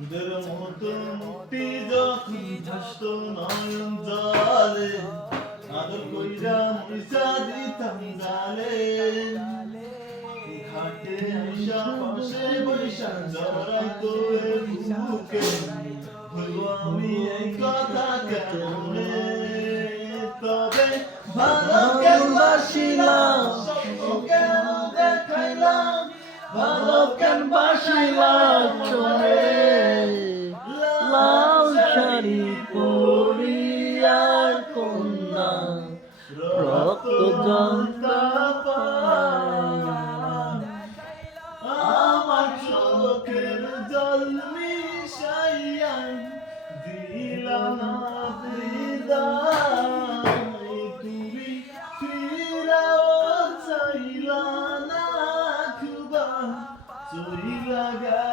চাঁদের মতো মুক্তি যখন ভাসত নয়ন জলে, আদর কইরা মুইসা দিতাম জালে। ঘাটে আইসা পাশে বৈশা জড়াইতো এ বুকে ভুলবো আমি এই কথা কেমনে? তবে ভালো কেন বাসিলাম কেন দেখাইলাম ভালো কেন বাসিলাম, চলে পড়িয়ার কন্যা রক্ত জন্তা আমার চোখের জল মিশাইয়া দিলাম তুমি লাগা